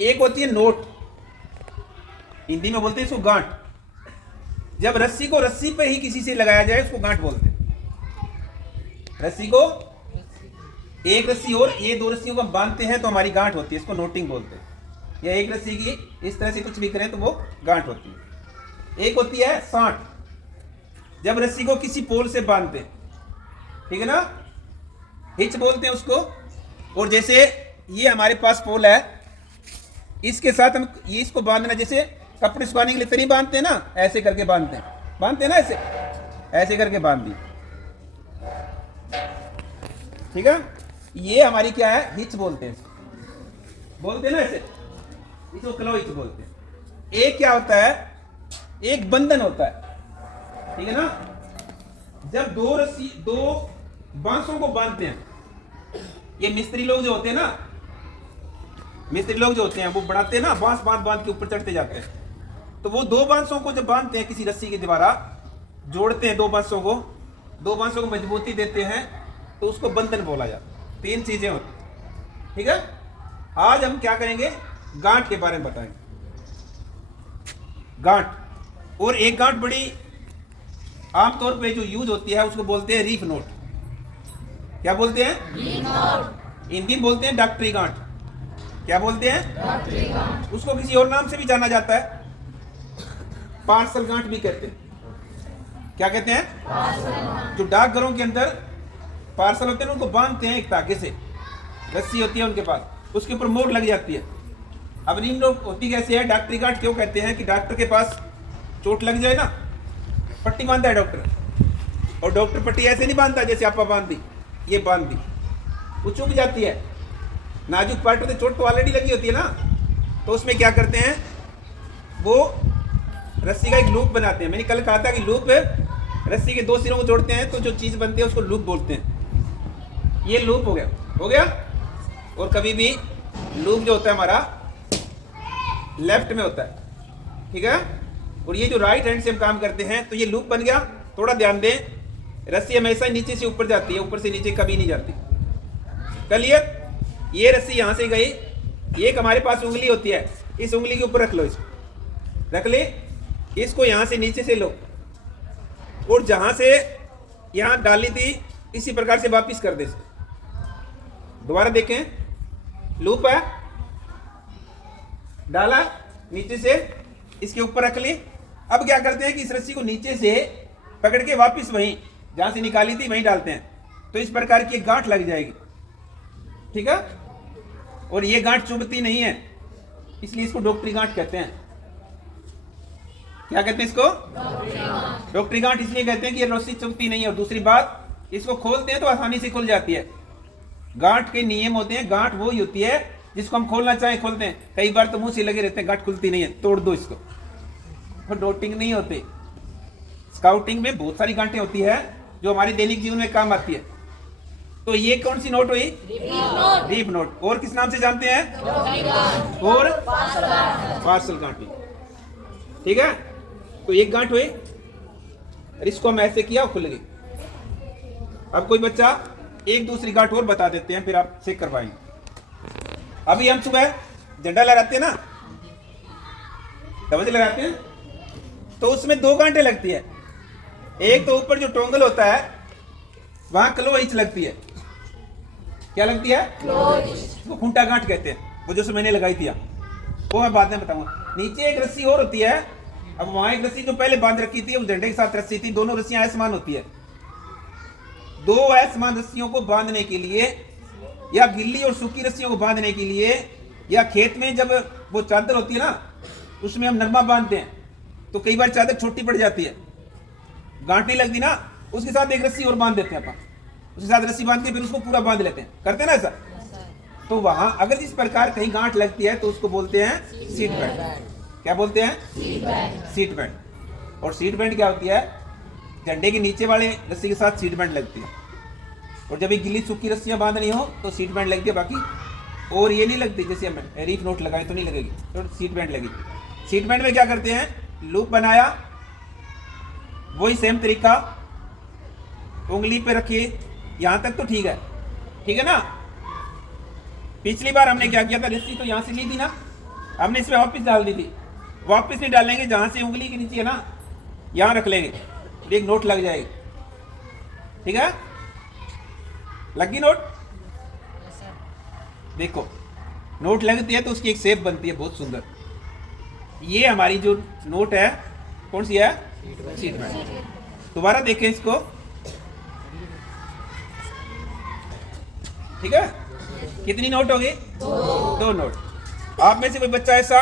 एक होती है नोट, हिंदी में बोलते हैं इसको गांठ। जब रस्सी को रस्सी पे ही किसी से लगाया जाए उसको गांठ बोलते हैं। रस्सी को एक रस्सी और ये दो रस्सियों को बांधते हैं तो हमारी गांठ होती है, इसको नोटिंग बोलते हैं। या एक रस्सी की इस तरह से कुछ भी करें तो वो गांठ होती है। एक होती है सांठ, जब रस्सी को किसी पोल से बांधते हैं, ठीक है ना, हिच बोलते हैं उसको। और जैसे ये हमारे पास पोल है, इसके साथ हम ये इसको बांधना, जैसे कपड़े सुखाने के लिए तरी बांधते हैं ना, ऐसे करके बांधते हैं ना, ऐसे करके बांध दी, ठीक है। ये हमारी क्या है, हिच बोलते हैं ना ऐसे, इसको क्लो हिच बोलते हैं। एक क्या होता है, एक बंधन होता है, ठीक है ना। जब दो बांसों को बांधते हैं, ये मिस्त्री लोग जो होते हैं ना, वो बनाते हैं ना, बांस बांध के ऊपर चढ़ते जाते हैं। तो वो दो बांसों को जब बांधते हैं किसी रस्सी के द्वारा, जोड़ते हैं दो बांसों को मजबूती देते हैं, तो उसको बंधन बोला जाता है। तीन चीजें होती, ठीक है। आज हम क्या करेंगे, गांठ के बारे में बताएंगे। गांठ, और एक गांठ बड़ी आमतौर पे जो यूज होती है उसको बोलते हैं रीफ नोट। क्या बोलते हैं, हिंदी में बोलते हैं डॉक्टरी गांठ। क्या बोलते हैं, उसको किसी और नाम से भी जाना जाता है, पार्सल गांठ भी कहते हैं। क्या कहते हैं, जो डाकघरों के अंदर पार्सल होते हैं उनको बांधते हैं एक धागे से, रस्सी होती है उनके पास, उसके ऊपर मोड़ लग जाती है। अब रीफ नोट होती कैसे है, डॉक्टरी गांठ क्यों कहते हैं कि डॉक्टर के पास चोट लग जाए ना, पट्टी बांधता है डॉक्टर, और डॉक्टर पट्टी ऐसे नहीं बांधता जैसे आपा बांध दी, ये बांध दी, वो चुभ जाती है, नाजुक पार्ट होते, चोट तो ऑलरेडी लगी होती है ना, तो उसमें क्या करते हैं, वो रस्सी का एक लूप बनाते हैं। मैंने कल कहा था कि लूप, रस्सी के दो सिरों को जोड़ते हैं तो जो चीज बनती है उसको लूप बोलते हैं। ये लूप हो गया। और कभी भी लूप जो होता है हमारा लेफ्ट में होता है, ठीक है। और ये जो राइट हैंड से हम काम करते हैं, तो ये लूप बन गया। थोड़ा ध्यान दें, रस्सी हमेशा नीचे से ऊपर जाती है, ऊपर से नीचे कभी नहीं जाती। क्लियर, ये रस्सी यहां से गई, एक हमारे पास उंगली होती है, इस उंगली के ऊपर रख लो, इसको रख ले, इसको यहां से नीचे से लो, और जहां से यहां डाली थी इसी प्रकार से वापिस कर दे इसको। दोबारा देखें, लूप है, डाला नीचे से, इसके ऊपर रख ली। अब क्या करते हैं कि इस रस्सी को नीचे से पकड़ के वापिस वहीं जहां से निकाली थी वहीं डालते हैं, तो इस प्रकार की एक गांठ लग जाएगी, ठीक है। और ये गांठ चुभती नहीं है, इसलिए इसको डॉक्टरी गांठ कहते हैं। क्या कहते हैं इसको, डॉक्टरी गांठ इसलिए कहते हैं कि ये रस्सी चुभती नहीं है। और दूसरी बात, इसको खोलते हैं तो आसानी से खुल जाती है। गांठ के नियम होते हैं, गांठ वो ही होती है जिसको हम खोलना चाहें खोलते हैं। कई बार तो मुंह से लगे रहते हैं, गांठ खुलती नहीं है, तोड़ दो इसको, तो डॉटिंग नहीं होते। स्काउटिंग में बहुत सारी गांठें होती है जो हमारे दैनिक जीवन में काम आती है। तो ये कौन सी नोट हुई, रीफ नोट। और किस नाम से जानते हैं, और पार्सल गांठ, ठीक है। तो एक गांठ हुई, इसको हम ऐसे किया, खुल गई। अब कोई बच्चा एक दूसरी गांठ और बता देते हैं, फिर आप चेक करवाएंगे। अभी हम सुबह झंडा लहराते हैं ना, ध्वज लहराते हैं, तो उसमें दो गांठें लगती है। एक तो ऊपर जो टोंगल होता है वहां क्लो हिच लगती है। क्या लगती है, वो खूंटा गांठ कहते हैं, वो जो मैंने लगाई थी, वो मैं बाद में बताऊंगा। नीचे एक रस्सी और होती है। अब वहां एक रस्सी जो पहले बांध रखी थी, वो झंडे के साथ रस्सी थी, दोनों रस्सियां असमान होती है। दो असमान रस्सियों को बांधने के लिए, या गिल्ली और सूखी रस्सियों को बांधने के लिए, या खेत में जब वो चादर होती है ना, उसमें हम नरमा बांधते हैं, तो कई बार चादर छोटी पड़ जाती है, गांठ नहीं लगती ना, उसके साथ एक रस्सी और बांध देते हैं अपन, उसके साथ रस्सी बांध के फिर उसको पूरा बांध लेते हैं, करते हैं ना ऐसा। तो वहां अगर इस प्रकार कहीं गांठ लगती है तो उसको बोलते हैं सीट बेल्ट। क्या बोलते हैं, सीट बेल्ट। और सीट बेल्ट क्या होती है, झंडे के नीचे वाले रस्सी के साथ सीट बेल्ट लगती है। और जब ये गिल्ली सूखी रस्सियां बांधनी हो तो सीट बेल्ट लगती है, बाकी और ये नहीं लगती। जैसे हमने रीफ नोट लगाई तो नहीं लगेगी, तो सीट बेल्ट लगी। सीट बेल्ट में क्या करते हैं, लूप बनाया, वही सेम तरीका, उंगली पे रखिए, यहां तक तो ठीक है ना। पिछली बार हमने क्या किया था, रस्सी तो यहां से ली थी ना, हमने इसमें वापस डाल दी थी, वापस नहीं डालेंगे, जहां से उंगली के नीचे है ना यहां रख लेंगे, एक नोट लग जाएगी। ठीक है, लगी नोट? देखो नोट लगती है तो उसकी एक शेप बनती है बहुत सुंदर। ये हमारी जो नोट है कौन सी है? Seat belt. दोबारा देखें इसको, ठीक है, कितनी नोट होगी? 2 नोट। आप में से कोई बच्चा ऐसा